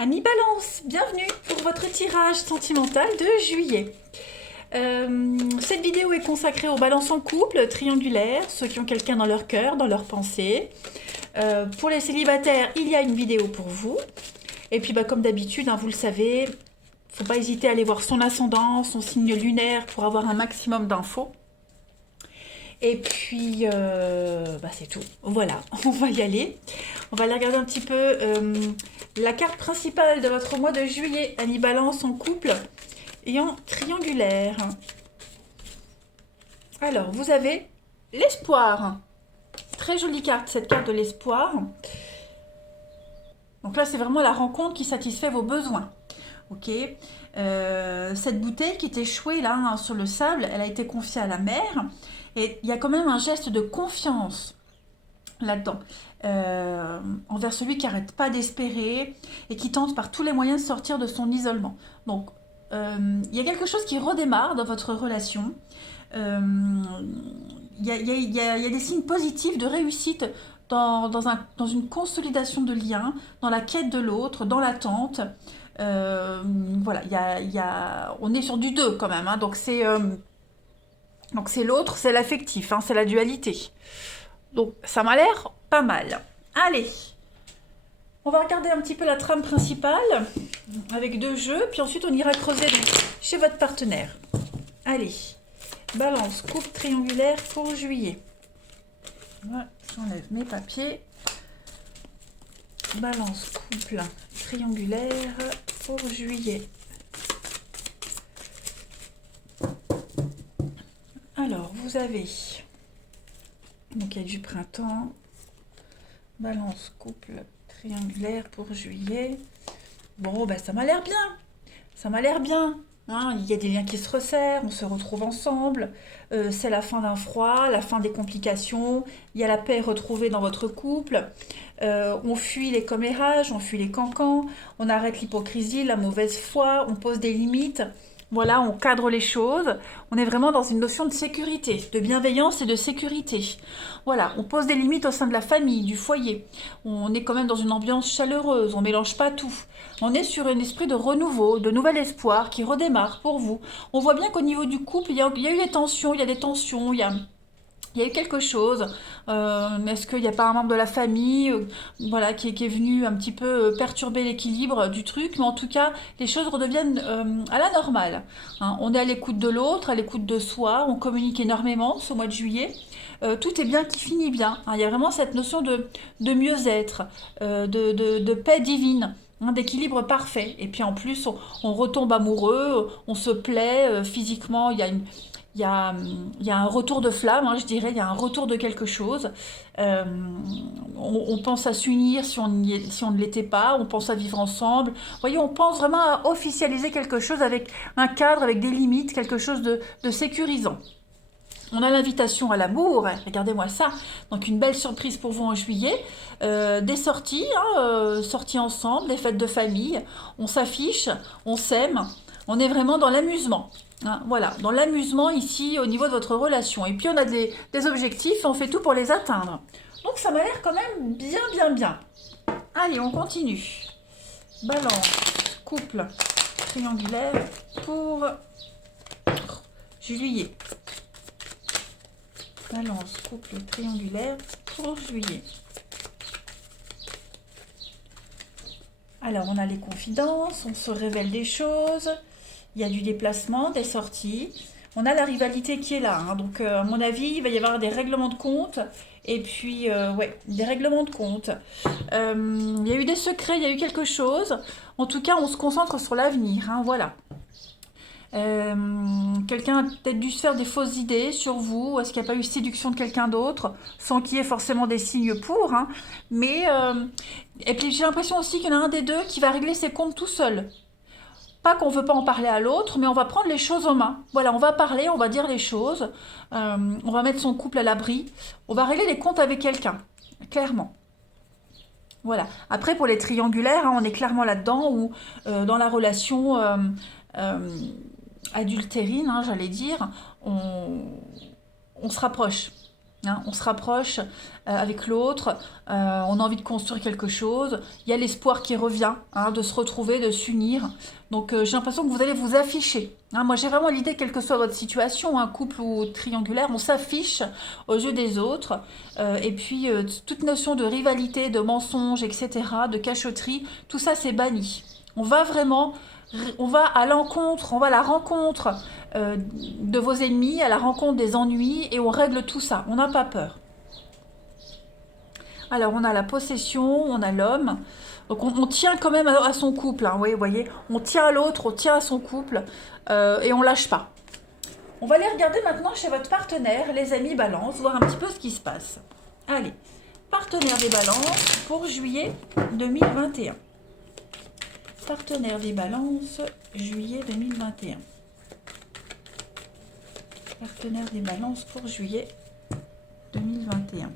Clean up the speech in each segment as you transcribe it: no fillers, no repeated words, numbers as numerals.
Amis Balance, bienvenue pour votre tirage sentimental de juillet. Cette vidéo est consacrée aux balances en couple, triangulaires, ceux qui ont quelqu'un dans leur cœur, dans leurs pensées. Pour les célibataires, il y a une vidéo pour vous. Et puis comme d'habitude, vous le savez, faut pas hésiter à aller voir son ascendant, son signe lunaire pour avoir un maximum d'infos. Et puis, c'est tout. Voilà, on va y aller. On va aller regarder un petit peu la carte principale de votre mois de juillet. Amis Balance en couple et en triangulaire. Alors, vous avez l'espoir. Très jolie carte, cette carte de l'espoir. Donc là, c'est vraiment la rencontre qui satisfait vos besoins. Ok. Cette bouteille qui est échouée là sur le sable, elle a été confiée à la mer. Et il y a quand même un geste de confiance là-dedans, envers celui qui n'arrête pas d'espérer et qui tente par tous les moyens de sortir de son isolement. Donc, il y a quelque chose qui redémarre dans votre relation. Il y a des signes positifs de réussite dans une consolidation de liens, dans la quête de l'autre, dans l'attente. Voilà, on est sur du 2 quand même, donc c'est l'autre, c'est l'affectif, c'est la dualité. Donc ça m'a l'air pas mal. Allez, on va regarder un petit peu la trame principale avec 2 jeux, puis ensuite on ira creuser chez votre partenaire. Allez, balance, couple triangulaire pour juillet. Voilà, j'enlève mes papiers. Balance, couple triangulaire pour juillet. Alors, vous avez donc il y a du printemps, balance, couple triangulaire pour juillet. Bon, ça m'a l'air bien. Ça m'a l'air bien. Il y a des liens qui se resserrent, on se retrouve ensemble. C'est la fin d'un froid, la fin des complications. Il y a la paix retrouvée dans votre couple. On fuit les commérages, on fuit les cancans. On arrête l'hypocrisie, la mauvaise foi. On pose des limites. Voilà, on cadre les choses. On est vraiment dans une notion de sécurité, de bienveillance et de sécurité. Voilà, on pose des limites au sein de la famille, du foyer. On est quand même dans une ambiance chaleureuse, on mélange pas tout. On est sur un esprit de renouveau, de nouvel espoir qui redémarre pour vous. On voit bien qu'au niveau du couple, il y a eu des tensions, il y a des tensions, il y a eu quelque chose. Est-ce qu'il n'y a pas un membre de la famille voilà, qui est venu un petit peu perturber l'équilibre du truc? Mais en tout cas, les choses redeviennent à la normale. On est à l'écoute de l'autre, à l'écoute de soi. On communique énormément ce mois de juillet. Tout est bien qui finit bien. Il y a vraiment cette notion de mieux-être, de paix divine. D'équilibre parfait. Et puis en plus, on retombe amoureux, on se plaît physiquement. Il y a un retour de flamme, je dirais, il y a un retour de quelque chose. On pense à s'unir si on ne l'était pas, on pense à vivre ensemble. Vous voyez, on pense vraiment à officialiser quelque chose avec un cadre, avec des limites, quelque chose de sécurisant. On a l'invitation à l'amour, regardez-moi ça. Donc une belle surprise pour vous en juillet. Des sorties, sorties ensemble, des fêtes de famille. On s'affiche, on s'aime. On est vraiment dans l'amusement. Voilà, dans l'amusement ici au niveau de votre relation. Et puis on a des objectifs et on fait tout pour les atteindre. Donc ça m'a l'air quand même bien, bien, bien. Allez, on continue. Balance, couple, triangulaire pour juillet. Balance, couple triangulaire pour juillet. Alors, on a les confidences, on se révèle des choses, il y a du déplacement, des sorties. On a la rivalité qui est là. Donc, à mon avis, il va y avoir des règlements de compte. Et puis, des règlements de compte. Il y a eu des secrets, il y a eu quelque chose. En tout cas, on se concentre sur l'avenir. Voilà. Quelqu'un a peut-être dû se faire des fausses idées sur vous. Est-ce qu'il n'y a pas eu séduction de quelqu'un d'autre sans qu'il y ait forcément des signes pour, mais et puis j'ai l'impression aussi qu'il y en a un des deux qui va régler ses comptes tout seul. Pas qu'on ne veut pas en parler à l'autre, mais on va prendre les choses en main. Voilà, on va parler, on va dire les choses, on va mettre son couple à l'abri, on va régler les comptes avec quelqu'un, clairement. Voilà. Après, pour les triangulaires, on est clairement là-dedans, ou dans la relation adultérine, j'allais dire, on se rapproche. hein. On se rapproche avec l'autre, on a envie de construire quelque chose. Il y a l'espoir qui revient, hein, de se retrouver, de s'unir. Donc j'ai l'impression que vous allez vous afficher, hein. Moi j'ai vraiment l'idée, quelle que soit votre situation, hein, couple ou triangulaire, on s'affiche aux yeux des autres. Et puis toute notion de rivalité, de mensonge, etc., de cachotterie, tout ça c'est banni. On va vraiment, on va à l'encontre, on va à la rencontre de vos ennemis, à la rencontre des ennuis, et on règle tout ça. On n'a pas peur. Alors, on a la possession, on a l'homme. Donc, on tient quand même à son couple, hein, oui, vous voyez. On tient à l'autre, on tient à son couple, et on lâche pas. On va aller regarder maintenant chez votre partenaire, les amis balance, voir un petit peu ce qui se passe. Allez, partenaire des balances pour juillet 2021. Partenaire des balances, juillet 2021. Partenaire des balances pour juillet 2021.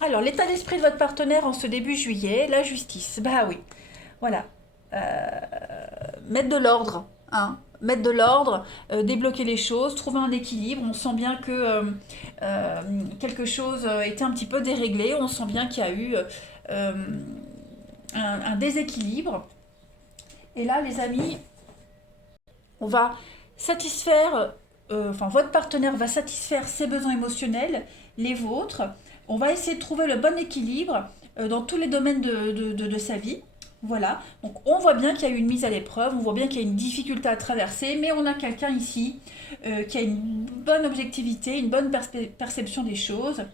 Alors, l'état d'esprit de votre partenaire en ce début juillet, la justice. Bah oui, voilà. Mettre de l'ordre, hein. Mettre de l'ordre, débloquer les choses, trouver un équilibre. On sent bien que quelque chose était un petit peu déréglé. On sent bien qu'il y a eu un déséquilibre. Et là, les amis, on va satisfaire, enfin, votre partenaire va satisfaire ses besoins émotionnels, les vôtres. On va essayer de trouver le bon équilibre dans tous les domaines de sa vie. Voilà, donc on voit bien qu'il y a eu une mise à l'épreuve, on voit bien qu'il y a une difficulté à traverser, mais on a quelqu'un ici qui a une bonne objectivité, une bonne perception des choses,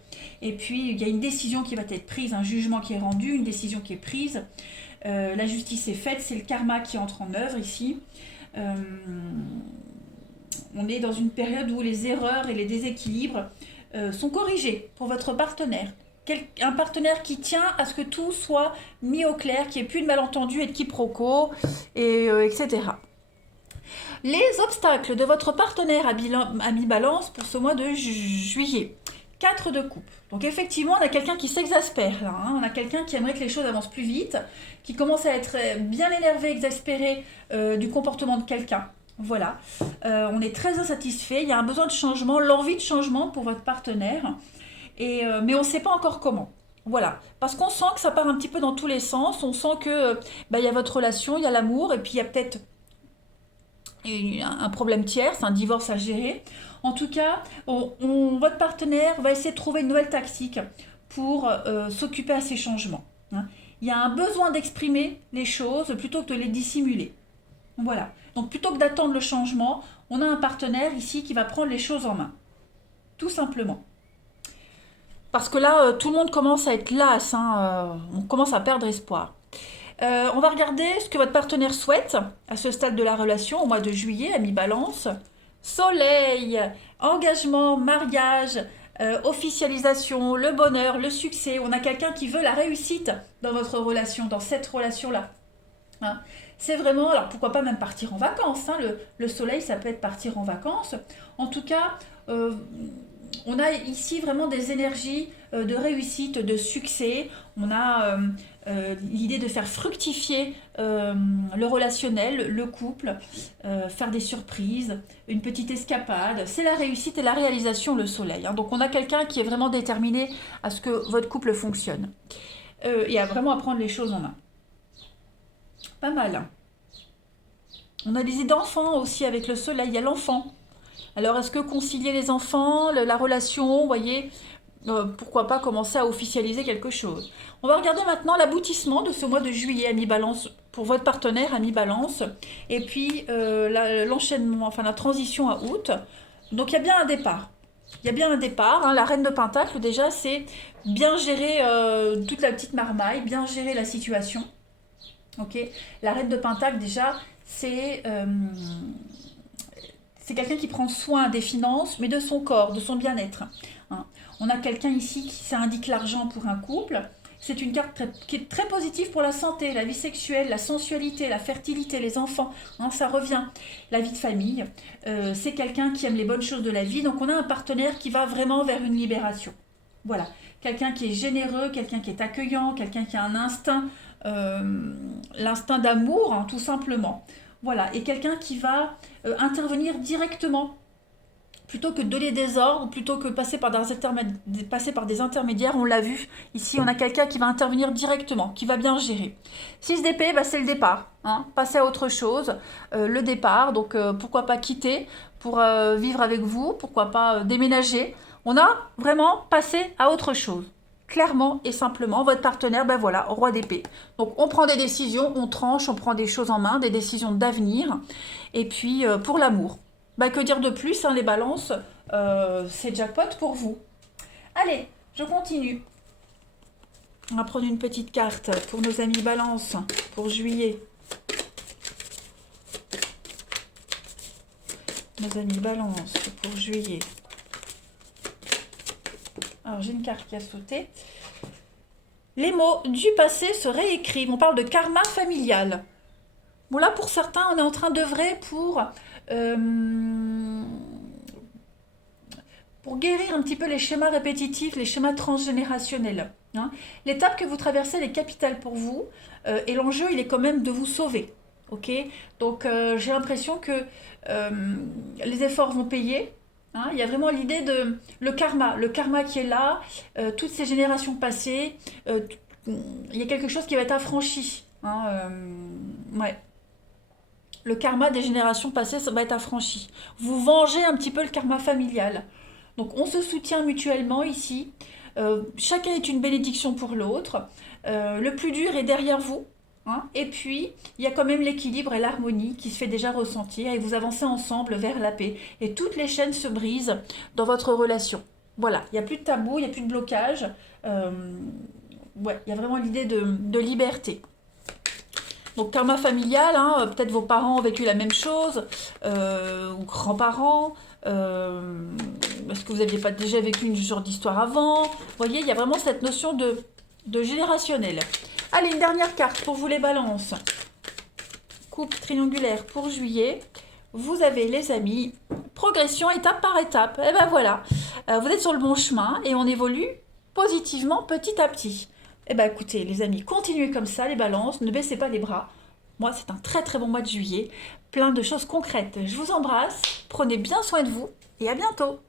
et puis il y a une décision qui va être prise, un jugement qui est rendu, une décision qui est prise, la justice est faite, c'est le karma qui entre en œuvre ici. On est dans une période où les erreurs et les déséquilibres sont corrigés pour votre partenaire. Un partenaire qui tient à ce que tout soit mis au clair, qu'il n'y ait plus de malentendus et de quiproquos, etc. Les obstacles de votre partenaire à mi-balance pour ce mois de juillet. 4 de coupe. Donc effectivement, on a quelqu'un qui s'exaspère là, hein. On a quelqu'un qui aimerait que les choses avancent plus vite, qui commence à être bien énervé, exaspéré du comportement de quelqu'un. Voilà, on est très insatisfait, il y a un besoin de changement, l'envie de changement pour votre partenaire, mais on ne sait pas encore comment. Voilà, parce qu'on sent que ça part un petit peu dans tous les sens, on sent que il y a votre relation, il y a l'amour, et puis il y a peut-être un problème tierce, un divorce à gérer. En tout cas, votre partenaire va essayer de trouver une nouvelle tactique pour s'occuper à ces changements, hein. Il y a un besoin d'exprimer les choses plutôt que de les dissimuler. Voilà. Donc plutôt que d'attendre le changement, on a un partenaire ici qui va prendre les choses en main. Tout simplement. Parce que là, tout le monde commence à être las, hein, on commence à perdre espoir. On va regarder ce que votre partenaire souhaite à ce stade de la relation, au mois de juillet, à mi-balance. Soleil, engagement, mariage, officialisation, le bonheur, le succès. On a quelqu'un qui veut la réussite dans votre relation, dans cette relation-là, hein. C'est vraiment, alors pourquoi pas même partir en vacances, hein, le soleil, ça peut être partir en vacances. En tout cas, on a ici vraiment des énergies de réussite, de succès. On a l'idée de faire fructifier le relationnel, le couple, faire des surprises, une petite escapade. C'est la réussite et la réalisation, le soleil, hein. Donc on a quelqu'un qui est vraiment déterminé à ce que votre couple fonctionne et à vraiment prendre les choses en main. Pas mal. On a des idées d'enfants aussi avec le soleil, il y a l'enfant. Alors est-ce que concilier les enfants, la relation, vous voyez, pourquoi pas commencer à officialiser quelque chose. On va regarder maintenant l'aboutissement de ce mois de juillet à mi-balance pour votre partenaire à mi-balance. Et puis l'enchaînement, enfin la transition à août. Donc il y a bien un départ. Il y a bien un départ, hein. La reine de Pentacle déjà, c'est bien gérer toute la petite marmaille, bien gérer la situation. Ok, la reine de Pentacle déjà, c'est quelqu'un qui prend soin des finances, mais de son corps, de son bien-être, hein. On a quelqu'un ici ça indique l'argent pour un couple. C'est une carte qui est très positive pour la santé, la vie sexuelle, la sensualité, la fertilité, les enfants, hein, ça revient. La vie de famille, c'est quelqu'un qui aime les bonnes choses de la vie. Donc on a un partenaire qui va vraiment vers une libération. Voilà, quelqu'un qui est généreux, quelqu'un qui est accueillant, quelqu'un qui a un instinct, l'instinct d'amour, hein, tout simplement. Voilà, et quelqu'un qui va intervenir directement plutôt que de donner des ordres, plutôt que passer par des intermédiaires, on l'a vu. Ici, on a quelqu'un qui va intervenir directement, qui va bien gérer. 6 d'épée, bah, c'est le départ. Hein, passer à autre chose, le départ. Donc, pourquoi pas quitter pour vivre avec vous, pourquoi pas déménager. On a vraiment passé à autre chose. Clairement et simplement, votre partenaire, ben voilà, roi d'épée. Donc, on prend des décisions, on tranche, on prend des choses en main, des décisions d'avenir. Et puis, pour l'amour. Bah, que dire de plus, hein, les balances, c'est jackpot pour vous. Allez, je continue. On va prendre une petite carte pour nos amis balance, pour juillet. Nos amis balance, pour juillet. Alors, j'ai une carte qui a sauté. Les mots du passé se réécrivent. On parle de karma familial. Bon, là, pour certains, on est en train d'œuvrer pour guérir un petit peu les schémas répétitifs, les schémas transgénérationnels. Hein. L'étape que vous traversez, elle est capitale pour vous. Et l'enjeu, il est quand même de vous sauver. Ok. Donc, j'ai l'impression que les efforts vont payer. Hein. Il y a vraiment l'idée de le karma qui est là, toutes ces générations passées. Il y a quelque chose qui va être affranchi. Hein, ouais. Le karma des générations passées, ça va être affranchi. Vous vengez un petit peu le karma familial. Donc on se soutient mutuellement ici. Chacun est une bénédiction pour l'autre. Le plus dur est derrière vous. Hein. Et puis, il y a quand même l'équilibre et l'harmonie qui se fait déjà ressentir et vous avancez ensemble vers la paix. Et toutes les chaînes se brisent dans votre relation. Voilà, il n'y a plus de tabou, il n'y a plus de blocage. Ouais, il y a vraiment l'idée de liberté. Donc karma familial, hein, peut-être vos parents ont vécu la même chose, ou grands-parents, est-ce que vous n'aviez pas déjà vécu une genre d'histoire avant? Vous voyez, il y a vraiment cette notion de générationnel. Allez, une dernière carte pour vous les balances. Coupe triangulaire pour juillet. Vous avez les amis, progression étape par étape. Et ben voilà, vous êtes sur le bon chemin et on évolue positivement petit à petit. Eh bien écoutez les amis, continuez comme ça les balances, ne baissez pas les bras. Moi c'est un très très bon mois de juillet, plein de choses concrètes. Je vous embrasse, prenez bien soin de vous et à bientôt.